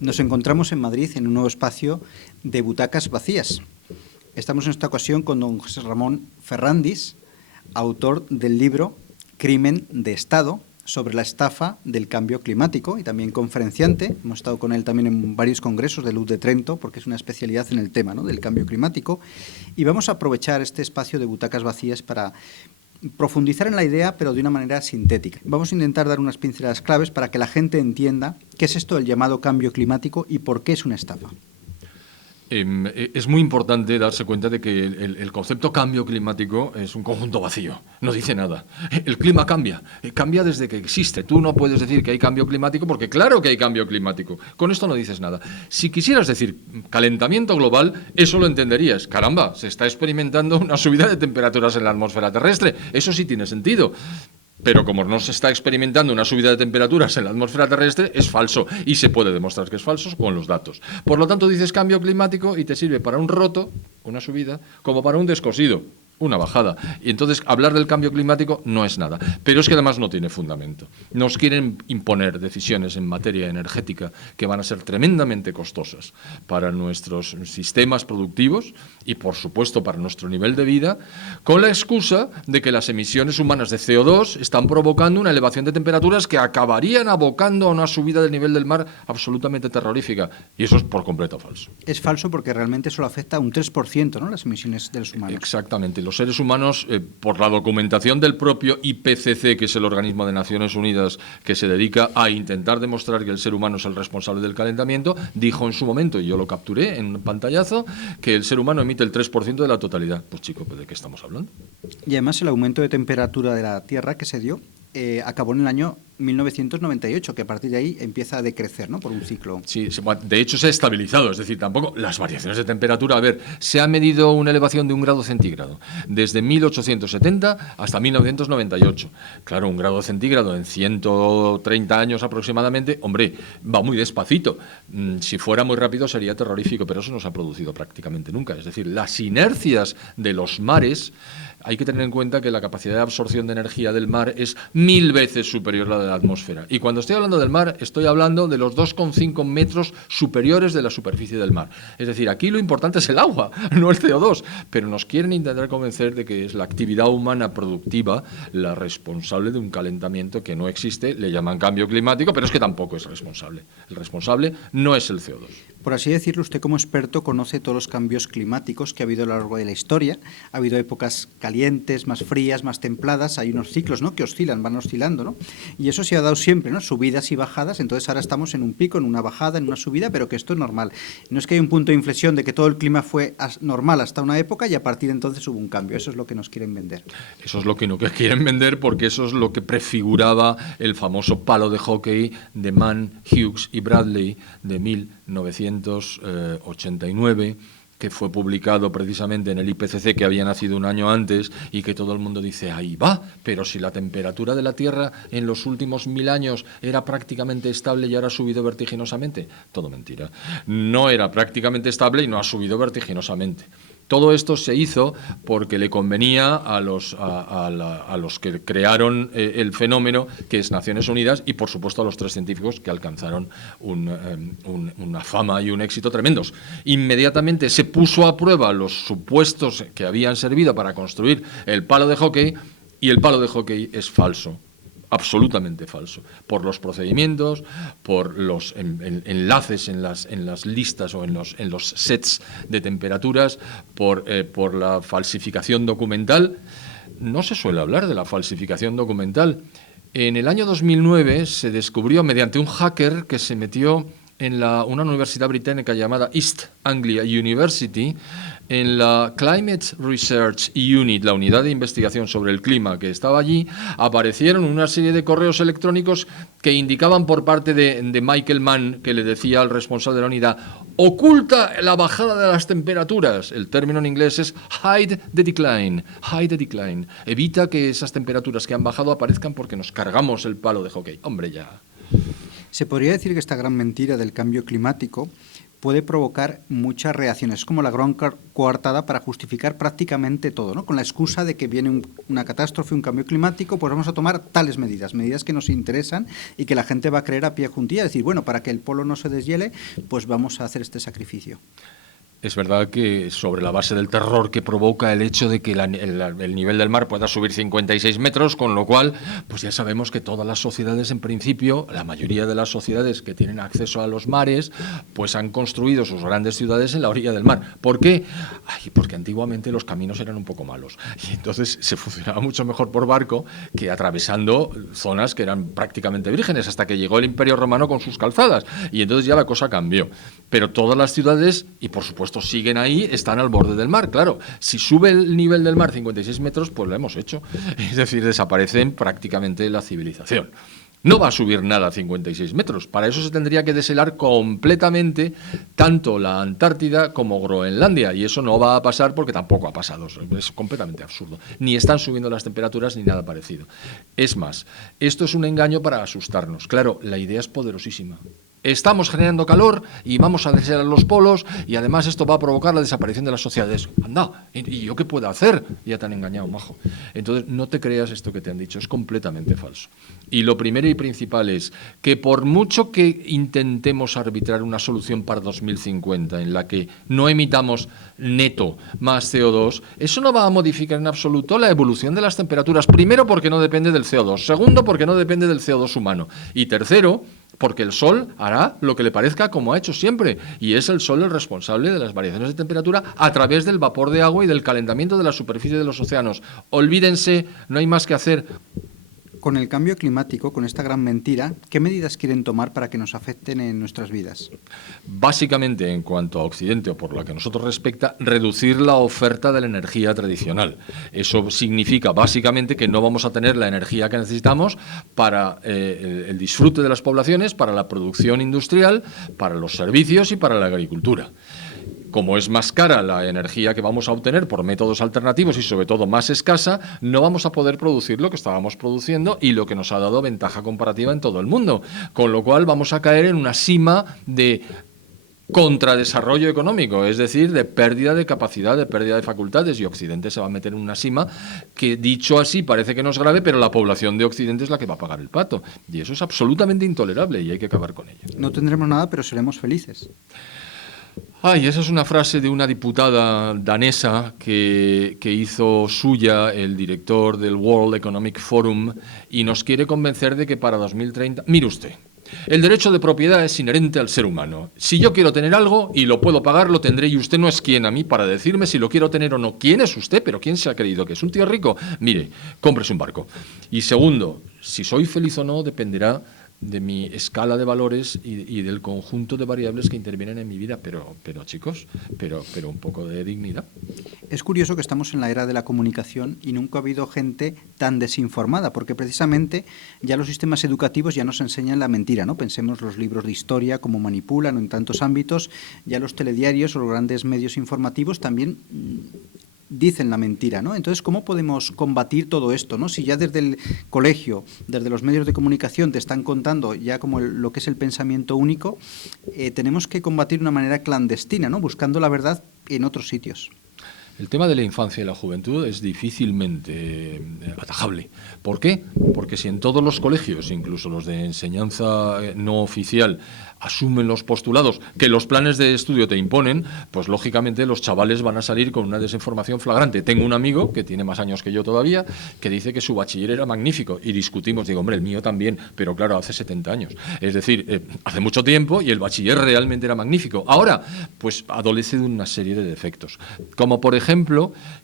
Nos encontramos en Madrid en un nuevo espacio de butacas vacías. Estamos en esta ocasión con don José Ramón Ferrandis, autor del libro Crimen de Estado, sobre la estafa del cambio climático y también conferenciante. Hemos estado con él también en varios congresos de Luz de Trento, porque es una especialidad en el tema, ¿no?, del cambio climático. Y vamos a aprovechar este espacio de butacas vacías para profundizar en la idea, pero de una manera sintética. Vamos a intentar dar unas pinceladas claves para que la gente entienda qué es esto del llamado cambio climático y por qué es una estafa. Es muy importante darse cuenta de que el concepto cambio climático es un conjunto vacío, no dice nada. El clima cambia, cambia desde que existe. Tú no puedes decir que hay cambio climático porque claro que hay cambio climático. Con esto no dices nada. Si quisieras decir calentamiento global, eso lo entenderías. Caramba, se está experimentando una subida de temperaturas en la atmósfera terrestre. Eso sí tiene sentido. Pero como no se está experimentando una subida de temperaturas en la atmósfera terrestre, es falso. Y se puede demostrar que es falso con los datos. Por lo tanto, dices cambio climático y te sirve para un roto, una subida, como para un descosido, una bajada. Y entonces hablar del cambio climático no es nada. Pero es que además no tiene fundamento. Nos quieren imponer decisiones en materia energética que van a ser tremendamente costosas para nuestros sistemas productivos y, por supuesto, para nuestro nivel de vida, con la excusa de que las emisiones humanas de CO2 están provocando una elevación de temperaturas que acabarían abocando a una subida del nivel del mar absolutamente terrorífica. Y eso es por completo falso. Es falso porque realmente solo afecta a un 3%, ¿no?, las emisiones de los humanos. Exactamente. Los seres humanos, por la documentación del propio IPCC, que es el organismo de Naciones Unidas que se dedica a intentar demostrar que el ser humano es el responsable del calentamiento, dijo en su momento, y yo lo capturé en un pantallazo, que el ser humano emite el 3% de la totalidad. Pues chico, ¿de qué estamos hablando? Y además el aumento de temperatura de la Tierra que se dio acabó en el año 1998, que a partir de ahí empieza a decrecer, ¿no?, por un ciclo. Sí, de hecho se ha estabilizado, es decir, tampoco las variaciones de temperatura. A ver, se ha medido una elevación de 1 grado centígrado desde 1870 hasta 1998. Claro, 1 grado centígrado en 130 años aproximadamente, hombre, va muy despacito. Si fuera muy rápido sería terrorífico, pero eso no se ha producido prácticamente nunca. Es decir, las inercias de los mares, hay que tener en cuenta que la capacidad de absorción de energía del mar es 1000 veces superior a la de la atmósfera. Y cuando estoy hablando del mar, estoy hablando de los 2,5 metros superiores de la superficie del mar. Es decir, aquí lo importante es el agua, no el CO2. Pero nos quieren intentar convencer de que es la actividad humana productiva la responsable de un calentamiento que no existe. Le llaman cambio climático, pero es que tampoco es responsable. El responsable no es el CO2. Por así decirlo, usted como experto conoce todos los cambios climáticos que ha habido a lo largo de la historia. Ha habido épocas calientes, más frías, más templadas. Hay unos ciclos, ¿no?, que oscilan, van oscilando, ¿no? Y eso se ha dado siempre, ¿no?, subidas y bajadas. Entonces ahora estamos en un pico, en una bajada, en una subida, pero que esto es normal. No es que hay un punto de inflexión de que todo el clima fue normal hasta una época y a partir de entonces hubo un cambio. Eso es lo que nos quieren vender. Eso es lo que no quieren vender, porque eso es lo que prefiguraba el famoso palo de hockey de Mann, Hughes y Bradley de 1989, que fue publicado precisamente en el IPCC, que había nacido un año antes, y que todo el mundo dice, ahí va, pero si la temperatura de la Tierra en los últimos 1000 años era prácticamente estable y ahora ha subido vertiginosamente. Todo mentira. No era prácticamente estable y no ha subido vertiginosamente. Todo esto se hizo porque le convenía a los que crearon el fenómeno, que es Naciones Unidas, y por supuesto a los 3 científicos que alcanzaron una fama y un éxito tremendos. Inmediatamente se puso a prueba los supuestos que habían servido para construir el palo de hockey, y el palo de hockey es falso. Absolutamente falso, por los procedimientos, por los enlaces en las listas o en los sets de temperaturas, por la falsificación documental. No se suele hablar de la falsificación documental. En el año 2009 se descubrió mediante un hacker que se metió en una universidad británica llamada East Anglia University, en la Climate Research Unit, la unidad de investigación sobre el clima que estaba allí, aparecieron una serie de correos electrónicos que indicaban por parte de Michael Mann, que le decía al responsable de la unidad, oculta la bajada de las temperaturas. El término en inglés es hide the decline, evita que esas temperaturas que han bajado aparezcan porque nos cargamos el palo de hockey. Hombre, ya. Se podría decir que esta gran mentira del cambio climático puede provocar muchas reacciones. Es como la gran coartada para justificar prácticamente todo, ¿no? Con la excusa de que viene una catástrofe, un cambio climático, pues vamos a tomar tales medidas que nos interesan y que la gente va a creer a pie juntilla, decir, bueno, para que el polo no se deshiele, pues vamos a hacer este sacrificio. Es verdad que sobre la base del terror que provoca el hecho de que el nivel del mar pueda subir 56 metros, con lo cual, pues ya sabemos que todas las sociedades, en principio, la mayoría de las sociedades que tienen acceso a los mares, pues han construido sus grandes ciudades en la orilla del mar. ¿Por qué? Porque antiguamente los caminos eran un poco malos y entonces se funcionaba mucho mejor por barco que atravesando zonas que eran prácticamente vírgenes, hasta que llegó el Imperio Romano con sus calzadas y entonces ya la cosa cambió. Pero todas las ciudades, y por supuesto siguen ahí, están al borde del mar. Claro, si sube el nivel del mar 56 metros, pues lo hemos hecho. Es decir, desaparecen prácticamente la civilización. No va a subir nada a 56 metros. Para eso se tendría que deshelar completamente tanto la Antártida como Groenlandia. Y eso no va a pasar porque tampoco ha pasado. Es completamente absurdo. Ni están subiendo las temperaturas ni nada parecido. Es más, esto es un engaño para asustarnos. Claro, la idea es poderosísima. Estamos generando calor y vamos a deshelar los polos y además esto va a provocar la desaparición de las sociedades. Anda, ¿y yo qué puedo hacer? Ya te han engañado, majo. Entonces, no te creas esto que te han dicho, es completamente falso. Y lo primero y principal es que por mucho que intentemos arbitrar una solución para 2050 en la que no emitamos neto más CO2, eso no va a modificar en absoluto la evolución de las temperaturas. Primero, porque no depende del CO2. Segundo, porque no depende del CO2 humano. Y tercero, porque el Sol hará lo que le parezca como ha hecho siempre, y es el Sol el responsable de las variaciones de temperatura a través del vapor de agua y del calentamiento de la superficie de los océanos. Olvídense, no hay más que hacer. Con el cambio climático, con esta gran mentira, ¿qué medidas quieren tomar para que nos afecten en nuestras vidas? Básicamente, en cuanto a Occidente, o por lo que a nosotros respecta, reducir la oferta de la energía tradicional. Eso significa, básicamente, que no vamos a tener la energía que necesitamos para el disfrute de las poblaciones, para la producción industrial, para los servicios y para la agricultura. Como es más cara la energía que vamos a obtener por métodos alternativos y sobre todo más escasa, no vamos a poder producir lo que estábamos produciendo y lo que nos ha dado ventaja comparativa en todo el mundo. Con lo cual vamos a caer en una sima de contradesarrollo económico, es decir, de pérdida de capacidad, de pérdida de facultades, y Occidente se va a meter en una sima que, dicho así, parece que no es grave, pero la población de Occidente es la que va a pagar el pato. Y eso es absolutamente intolerable y hay que acabar con ello. No tendremos nada, pero seremos felices. Esa es una frase de una diputada danesa que hizo suya el director del World Economic Forum y nos quiere convencer de que para 2030... Mire usted, el derecho de propiedad es inherente al ser humano. Si yo quiero tener algo y lo puedo pagar, lo tendré, y usted no es quien a mí para decirme si lo quiero tener o no. ¿Quién es usted? ¿Pero quién se ha creído que es un tío rico? Mire, cómprese un barco. Y segundo, si soy feliz o no dependerá de mi escala de valores y del conjunto de variables que intervienen en mi vida, pero chicos, pero un poco de dignidad. Es curioso que estamos en la era de la comunicación y nunca ha habido gente tan desinformada, porque precisamente ya los sistemas educativos ya nos enseñan la mentira, ¿no? Pensemos los libros de historia, cómo manipulan en tantos ámbitos, ya los telediarios o los grandes medios informativos también dicen la mentira, ¿no? Entonces, ¿cómo podemos combatir todo esto, ¿no? Si ya desde el colegio, desde los medios de comunicación te están contando ya como lo que es el pensamiento único, tenemos que combatir de una manera clandestina, ¿no? Buscando la verdad en otros sitios. El tema de la infancia y la juventud es difícilmente atajable. ¿Por qué? Porque si en todos los colegios, incluso los de enseñanza no oficial, asumen los postulados que los planes de estudio te imponen, pues lógicamente los chavales van a salir con una desinformación flagrante. Tengo un amigo que tiene más años que yo todavía, que dice que su bachiller era magnífico, y discutimos, digo, hombre, el mío también, pero claro, hace 70 años. Es decir, hace mucho tiempo y el bachiller realmente era magnífico. Ahora, pues adolece de una serie de defectos, como por ejemplo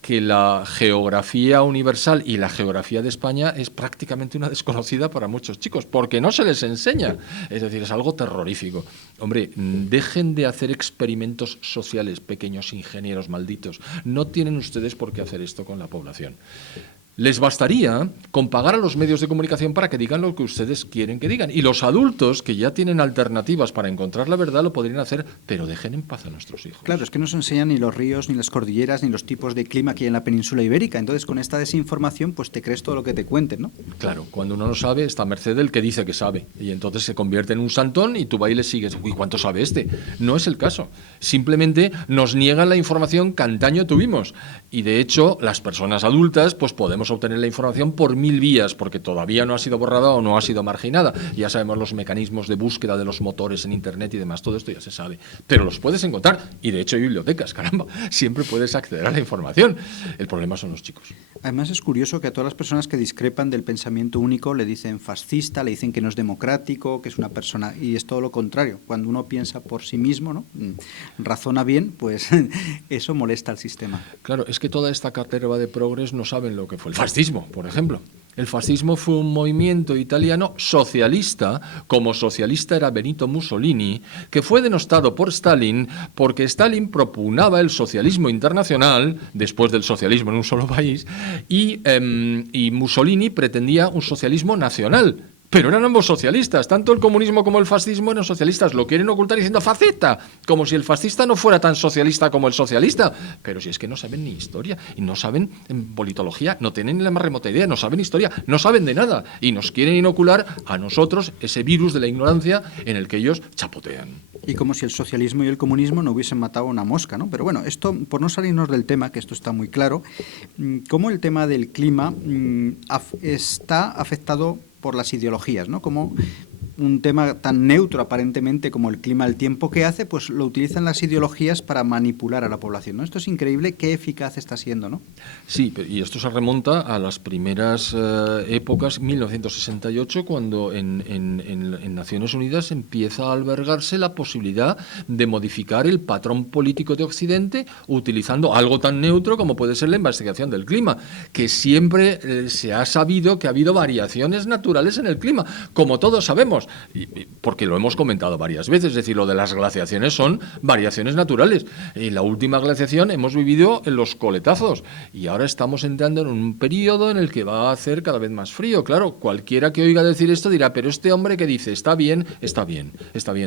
que la geografía universal y la geografía de España es prácticamente una desconocida para muchos chicos, porque no se les enseña. Es decir, es algo terrorífico. Hombre, dejen de hacer experimentos sociales, pequeños ingenieros malditos. No tienen ustedes por qué hacer esto con la población. Les bastaría con pagar a los medios de comunicación para que digan lo que ustedes quieren que digan. Y los adultos, que ya tienen alternativas para encontrar la verdad, lo podrían hacer, pero dejen en paz a nuestros hijos. Claro, es que no se enseñan ni los ríos, ni las cordilleras, ni los tipos de clima que hay en la península ibérica. Entonces, con esta desinformación, pues te crees todo lo que te cuenten, ¿no? Claro, cuando uno no sabe, está a merced del que dice que sabe. Y entonces se convierte en un santón y tú vas y le sigues. Uy, ¿cuánto sabe este? No es el caso. Simplemente nos niegan la información que antaño tuvimos. Y de hecho, las personas adultas, pues podemos obtener la información por 1000 vías, porque todavía no ha sido borrada o no ha sido marginada. Ya sabemos los mecanismos de búsqueda de los motores en Internet y demás, todo esto ya se sabe. Pero los puedes encontrar, y de hecho hay bibliotecas, caramba, siempre puedes acceder a la información. El problema son los chicos. Además es curioso que a todas las personas que discrepan del pensamiento único le dicen fascista, le dicen que no es democrático, que es una persona, y es todo lo contrario. Cuando uno piensa por sí mismo, ¿no?, razona bien, pues eso molesta al sistema. Claro, es que toda esta caterva de progres no saben lo que fue el fascismo, por ejemplo. El fascismo fue un movimiento italiano socialista, como socialista era Benito Mussolini, que fue denostado por Stalin porque Stalin propugnaba el socialismo internacional, después del socialismo en un solo país, y Mussolini pretendía un socialismo nacional. Pero eran ambos socialistas, tanto el comunismo como el fascismo eran socialistas, lo quieren ocultar diciendo fascista, como si el fascista no fuera tan socialista como el socialista. Pero si es que no saben ni historia, y no saben politología, no tienen ni la más remota idea, no saben historia, no saben de nada, y nos quieren inocular a nosotros ese virus de la ignorancia en el que ellos chapotean. Y como si el socialismo y el comunismo no hubiesen matado a una mosca, ¿no? Pero bueno, esto, por no salirnos del tema, que esto está muy claro, cómo el tema del clima está afectado por las ideologías, ¿no? Como un tema tan neutro aparentemente como el clima, el tiempo que hace, pues lo utilizan las ideologías para manipular a la población, ¿no? Esto es increíble, qué eficaz está siendo, ¿no? Sí, y esto se remonta a las primeras épocas, 1968, cuando en Naciones Unidas empieza a albergarse la posibilidad de modificar el patrón político de Occidente utilizando algo tan neutro como puede ser la investigación del clima, que siempre se ha sabido que ha habido variaciones naturales en el clima, como todos sabemos. Porque lo hemos comentado varias veces, es decir, lo de las glaciaciones son variaciones naturales. En la última glaciación hemos vivido en los coletazos y ahora estamos entrando en un periodo en el que va a hacer cada vez más frío. Claro, cualquiera que oiga decir esto dirá, pero este hombre que dice, está bien,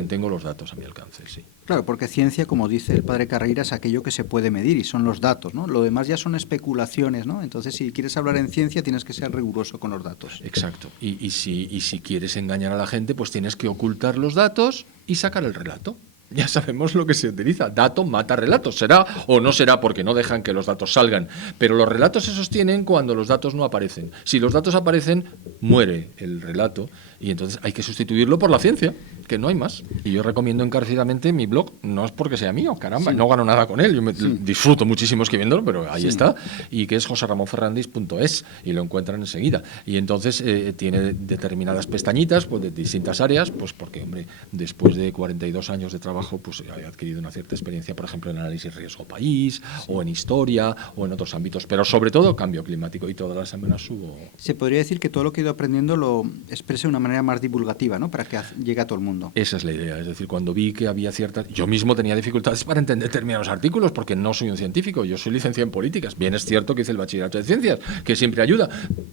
tengo los datos a mi alcance, sí. Claro, porque ciencia, como dice el padre Carreira, es aquello que se puede medir y son los datos, ¿no? Lo demás ya son especulaciones, ¿no? Entonces, si quieres hablar en ciencia, tienes que ser riguroso con los datos. Exacto. Y si quieres engañar a la gente, pues tienes que ocultar los datos y sacar el relato. Ya sabemos lo que se utiliza. Dato mata relato. Será o no será porque no dejan que los datos salgan. Pero los relatos se sostienen cuando los datos no aparecen. Si los datos aparecen, muere el relato y entonces hay que sustituirlo por la ciencia, que no hay más. Y yo recomiendo encarecidamente mi blog. No es porque sea mío, caramba, no gano nada con él. Yo disfruto muchísimo escribiéndolo, pero ahí está. Y que es joseramonferrandis.es y lo encuentran enseguida. Y entonces tiene determinadas pestañitas pues, de distintas áreas, pues porque, hombre, después de 42 años de trabajo, pues he adquirido una cierta experiencia, por ejemplo, en análisis riesgo país, o en historia, o en otros ámbitos, pero sobre todo cambio climático, y todas las semanas subo. Se podría decir que todo lo que he ido aprendiendo lo exprese de una manera más divulgativa, ¿no? Para que llegue a todo el mundo. Esa es la idea, es decir, cuando vi que había ciertas... Yo mismo tenía dificultades para entender determinados artículos, porque no soy un científico, yo soy licenciado en políticas. Bien es cierto que hice el bachillerato de ciencias, que siempre ayuda,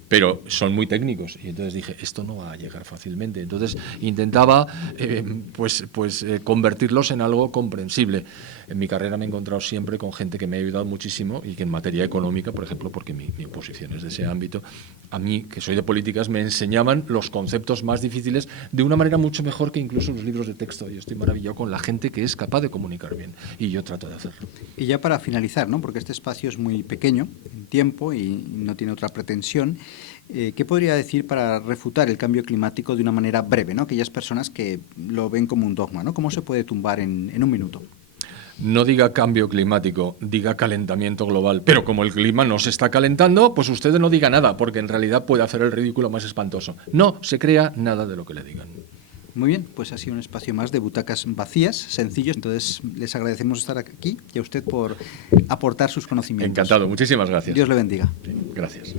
pero son muy técnicos, y entonces dije, esto no va a llegar fácilmente. Entonces intentaba convertirlos en algo comprensible. En mi carrera me he encontrado siempre con gente que me ha ayudado muchísimo y que en materia económica, por ejemplo, porque mi oposición es de ese ámbito, a mí, que soy de políticas, me enseñaban los conceptos más difíciles de una manera mucho mejor que incluso los libros de texto. Yo estoy maravillado con la gente que es capaz de comunicar bien y yo trato de hacerlo. Y ya para finalizar, ¿no? Porque este espacio es muy pequeño en tiempo y no tiene otra pretensión, ¿qué podría decir para refutar el cambio climático de una manera breve, ¿no? Aquellas personas que lo ven como un dogma, ¿no? ¿Cómo se puede tumbar en un minuto? No diga cambio climático, diga calentamiento global. Pero como el clima no se está calentando, pues usted no diga nada, porque en realidad puede hacer el ridículo más espantoso. No se crea nada de lo que le digan. Muy bien, pues ha sido un espacio más de butacas vacías, sencillos. Entonces, les agradecemos estar aquí y a usted por aportar sus conocimientos. Encantado, muchísimas gracias. Dios le bendiga. Sí, gracias.